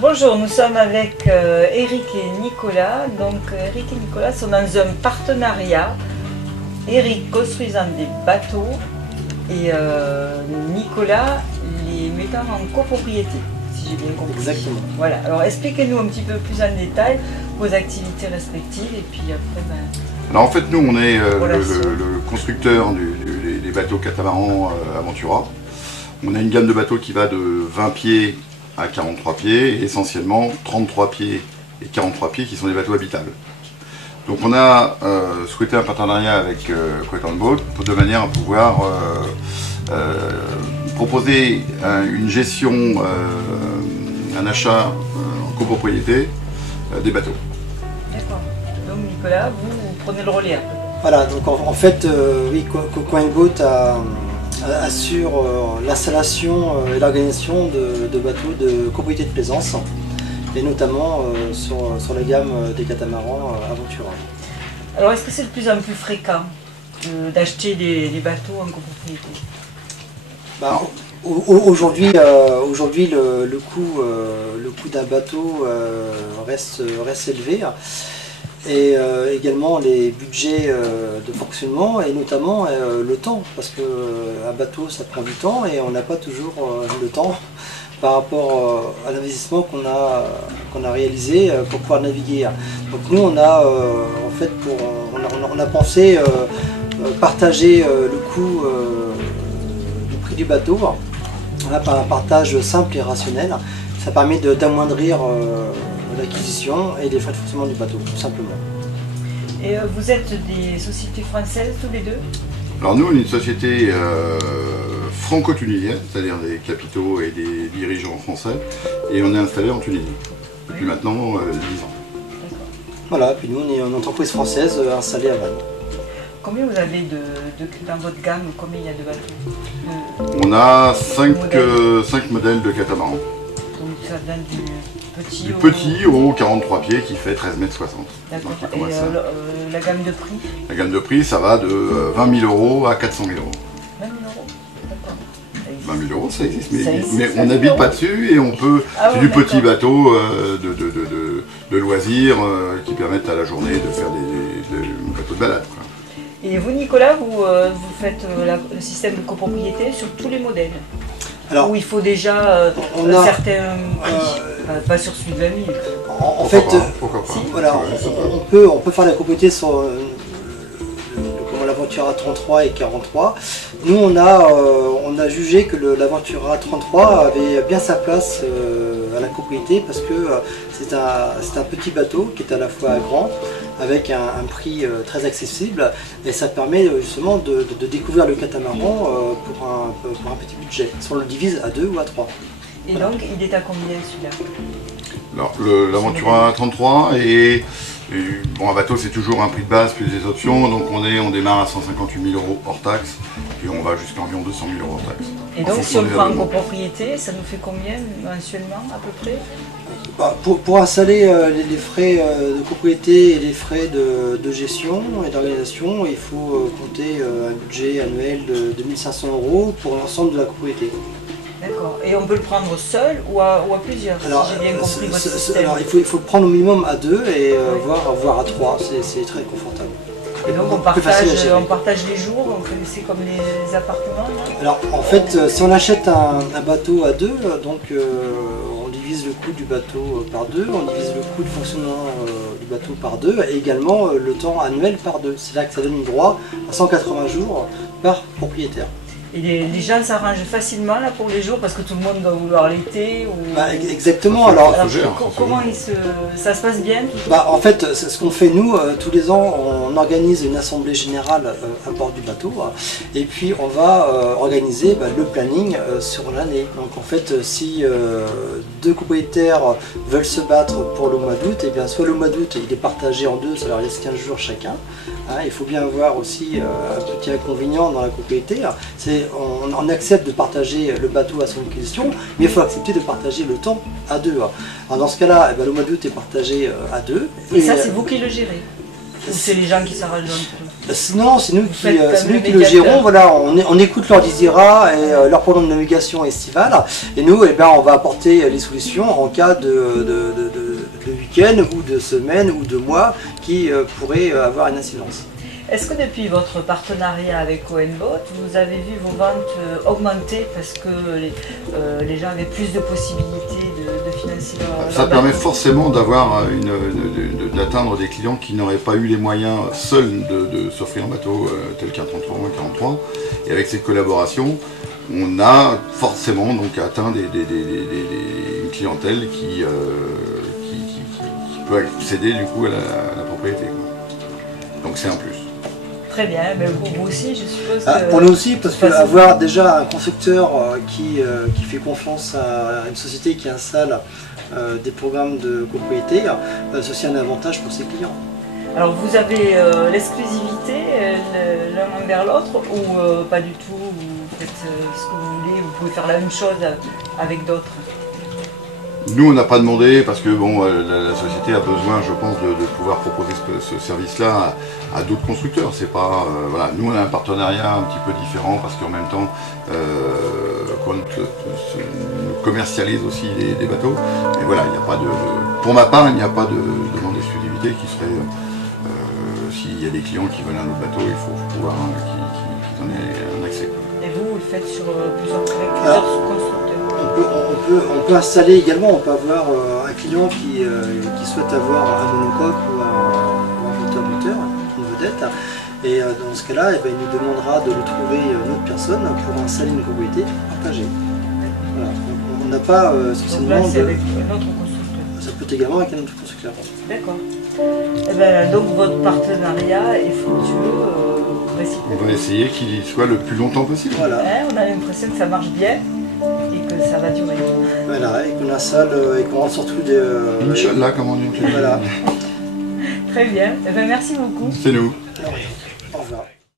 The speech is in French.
Bonjour, nous sommes avec Eric et Nicolas. Donc Eric et Nicolas sont dans un partenariat. Eric construisant des bateaux et Nicolas les mettant en copropriété, si j'ai bien compris. Exactement. Voilà, alors expliquez-nous un petit peu plus en détail vos activités respectives et puis après... Alors en fait nous on est le constructeur des bateaux catamarans Aventura. On a une gamme de bateaux qui va de 20 pieds à 43 pieds, et essentiellement 33 pieds et 43 pieds qui sont des bateaux habitables. Donc on a souhaité un partenariat avec Coet & Boat de manière à pouvoir proposer une gestion, un achat en copropriété des bateaux. D'accord. Donc Nicolas, vous prenez le relais. Voilà, donc en fait, oui, Coet & Boat assure l'installation et l'organisation de bateaux de copropriété de plaisance, et notamment sur la gamme des catamarans Aventura. Alors est-ce que c'est de plus en plus fréquent d'acheter des bateaux en copropriété? Aujourd'hui, le coût d'un bateau reste élevé, et également les budgets de fonctionnement, et notamment le temps, parce qu'un bateau ça prend du temps et on n'a pas toujours le temps par rapport à l'investissement qu'on a réalisé pour pouvoir naviguer. Donc nous on a en fait on a pensé partager le coût du prix du bateau par un partage simple et rationnel. Ça permet d'amoindrir l'acquisition et les frais de fonctionnement du bateau, tout simplement. Et vous êtes des sociétés françaises tous les deux? Alors nous on est une société franco-tunisienne, c'est-à-dire des capitaux et des dirigeants français, et on est installé en Tunisie depuis maintenant 10 ans. Voilà, puis nous on est une entreprise française installée à Vannes. Combien vous avez dans votre gamme, combien il y a de bateaux? On a 5 modèles de catamarans. Donc ça vient du du petit au 43 pieds qui fait 13,60 m. D'accord. Et la gamme de prix? La gamme de prix, ça va de 20 000 € à 400 000 €. 20 000 €, d'accord. 20 000 € ça existe, mais on n'habite pas dessus et on peut... c'est du petit bateau de loisirs qui permettent à la journée de faire des bateaux de balade, quoi. Et vous Nicolas, vous faites le système de copropriété sur tous les modèles? Alors, où il faut déjà un certain prix, pas sur celui de 20 000. En fait, si. Voilà, on peut faire la copropriété sur l'Aventura 33 et 43. Nous, on a jugé que l'Aventura 33 avait bien sa place à la copropriété, parce que c'est un petit bateau qui est à la fois grand, avec un prix très accessible, et ça permet justement de découvrir le catamaran pour un petit budget, si on le divise à 2 ou à 3. Et voilà. Donc il est à combien celui-là? Alors l'Aventura 33 et bon, un bateau c'est toujours un prix de base plus des options, donc on démarre à 158 000 € hors taxe, et on va jusqu'à environ 200 000 € hors taxe. Et donc si on prend en copropriété, ça nous fait combien mensuellement à peu près? Pour installer les frais de copropriété et les frais de gestion et d'organisation, il faut compter un budget annuel de 1 500 € pour l'ensemble de la copropriété. D'accord. Et on peut le prendre seul ou à plusieurs? Alors, si j'ai bien compris votre système. Alors, il faut le prendre au minimum à 2 et voire à 3, c'est très confortable. Et donc on partage les jours, c'est comme les appartements là? Alors en fait, si on achète un bateau à 2, donc on divise le coût du bateau par 2, on divise le coût de fonctionnement du bateau par 2, et également le temps annuel par 2. C'est là que ça donne droit à 180 jours par propriétaire. Et les gens s'arrangent facilement là pour les jours, parce que tout le monde doit vouloir l'été ou... Exactement. Alors comment ça se passe bien? En fait, ce qu'on fait nous, tous les ans, on organise une assemblée générale à bord du bateau, et puis on va organiser le planning sur l'année. Donc en fait, si 2 copropriétaires veulent se battre pour le mois d'août, et bien soit le mois d'août il est partagé en 2, ça leur laisse 15 jours chacun. Il faut bien avoir aussi un petit inconvénient dans la copropriété, on accepte de partager le bateau à son question, mais il faut accepter de partager le temps à 2. Alors dans ce cas-là, le mois d'août est partagé à 2. Et ça, c'est vous qui le gérez? Ou c'est les gens qui s'arrangent un peu? Non, c'est nous qui le médiateur. gérons. Voilà, on écoute leur désirats et leur programme de navigation estivale. Et nous, eh ben, on va apporter les solutions en cas de week-end ou de semaine ou de mois qui pourraient avoir une incidence. Est-ce que depuis votre partenariat avec Oenboat, vous avez vu vos ventes augmenter parce que les gens avaient plus de possibilités de financer leur Ça permet forcément d'avoir d'atteindre des clients qui n'auraient pas eu les moyens seuls de s'offrir un bateau tel qu'un 33 ou un 43. Et avec cette collaboration, on a forcément donc atteint une clientèle qui peut accéder du coup à la propriété, quoi. Donc c'est un plus. Très bien, mais vous aussi je suppose que... Pour nous aussi, parce qu'avoir déjà un constructeur qui fait confiance à une société qui installe des programmes de copropriété, c'est aussi un avantage pour ses clients. Alors vous avez l'exclusivité l'un envers l'autre ou pas du tout, vous faites ce que vous voulez, vous pouvez faire la même chose avec d'autres? Nous, on n'a pas demandé parce que bon, la société a besoin, je pense, de pouvoir proposer ce service-là à d'autres constructeurs. C'est pas, voilà. Nous, on a un partenariat un petit peu différent parce qu'en même temps, on commercialise aussi des bateaux. Et voilà, il n'y a pas pour ma part, il n'y a pas de demande d'exclusivité qui serait, s'il y a des clients qui veulent un autre bateau, il faut pouvoir qu'ils en aient un accès. Et vous le faites sur plusieurs constructeurs? On peut installer également, on peut avoir un client qui souhaite avoir un monocoque ou un moteur, une vedette. Et dans ce cas-là, il nous demandera de le trouver une autre personne pour installer une copropriété partagée. Voilà. On n'a pas spécialement c'est avec un autre constructeur. Ça peut également avec un autre constructeur. D'accord. Eh ben, donc votre partenariat est fructueux, on va essayer qu'il soit le plus longtemps possible. Voilà. On a l'impression que ça marche bien et que ça va durer. Voilà, et qu'on installe et qu'on rentre surtout des... Inch'Allah, comme on dit. Voilà. Très bien. Eh ben, merci beaucoup. C'est nous. Alors,